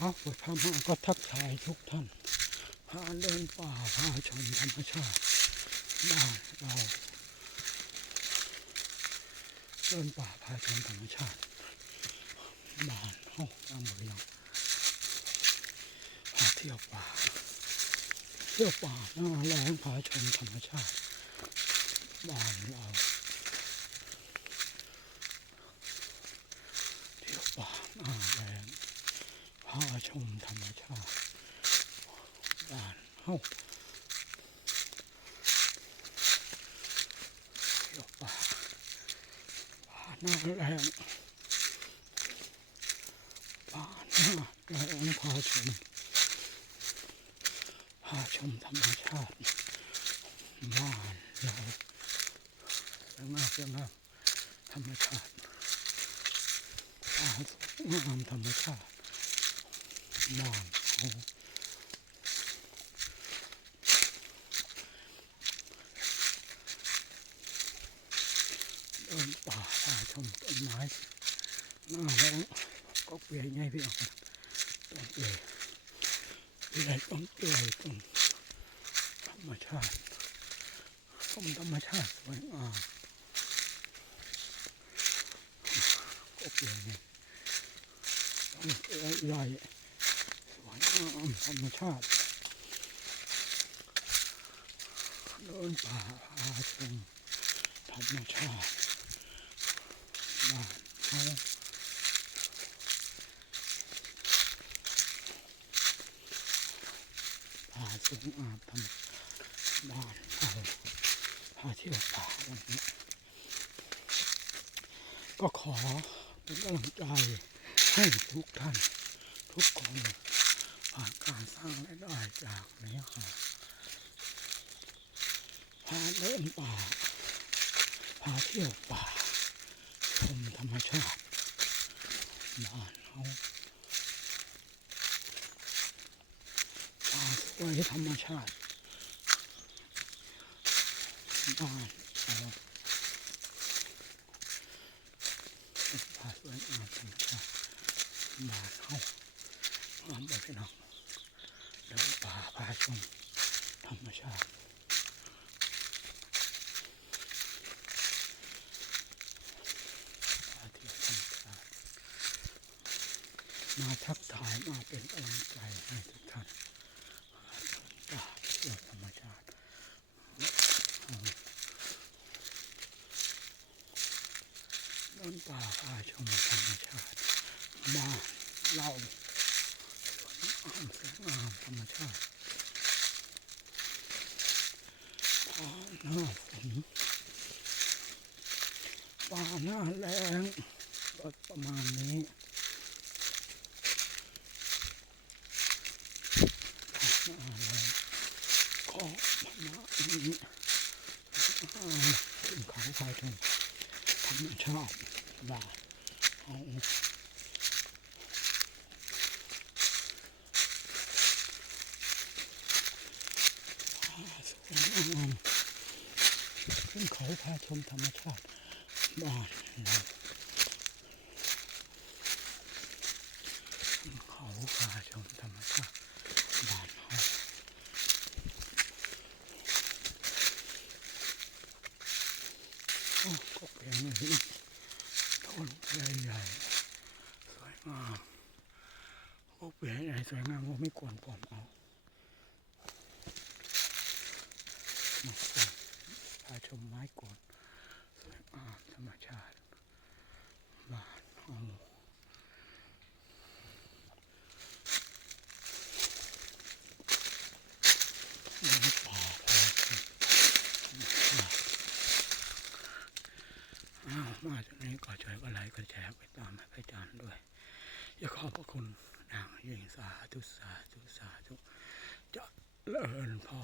เอาไปพม่าก็ทักทายทุกท่านพาเดินป่าพาชมธรรมชาติบ้านเราเดินป่าพาชมธรรมชาติบ้านเฮาตามเมืองพาเที่ยวป่า เที่ยวป่าหน้าแรงพาชมธรรมชาติบ้านเรา เที่ยวป่าหน้าแรงพาชมธรรมชาติบ้านเฮาเยวป่าป่าหน้าแรงป่าหน้าแรงพาชมพาชมธรรมชาติบ้านเราสวยงามสวยงามธรรมชาติป่าสวยงามธรรมชาติ บ้านเขาเดินป่าป่าชมต้นไม้หน้าแล้งก็เปลี่ยนไงพี่น้องต้นเปลี่ยนเปลี่ยนต้นเปลี่ยนต้นธรรมชาติต้นธรรมชาติสวยงามก็เปลี่ยนไงต้นเปลี่ยนใหญ่ ธรรมชาติเดินป่าพาชมธรรมชาติบ้านเขาพาสวยงาธรรมบ้านเขาพาเที่ยวป่าวันนี้ ก็ขอเป็นกำลังใจให้ทุกท่าน ทุกคน ผ่านการสร้างรายได้จากนี้ค่ะพาเดินป่าพาเที่ยวป่าชมธรรมชาติบ้านเขาป่าสวยธรรมชาติบ้านเขาป่าสวยงามธรรมชาติบ้านเขางามไปพี่น้องเดินป่าพาชมธรรมชาติ พาเที่ยวธรรมชาติ มาทักทายมาเป็นกำลังใจให้ทุกท่านป่าเที่ยวธรรมชาติเดินป่าพาชมธรรมชาติบ้านเราสวามสวยงามธรรมชาติพาหน้าฝนป่าหน้าแรงก็ประมาณนี้ป่าหน้าแรงก็ประมาณ นี้ขึ้นเขาพายชมธรรมชาติบ้าเอาป่าสวยงามขึ้นเขาพาชมธรรมชาติบ้านเราโเป็นอย่างนี้ต้นใหญ่ๆสวยงามก็เป็นใหญ่สวยงามก็ไม่กวนผมเอาพาชมไม้กวนสวยงามธรรมชาติบ้านเอาเดินป่าพาชมธรรมชาติ อ้าวมาจุดนี้ก็ช่วยก็ไลค์ก็แชร์ไปตามให้พระอาจารย์ด้วยอย่าขอบพระคุณนางยิ่งสาธุสาธุสาธุจะเลิญพอ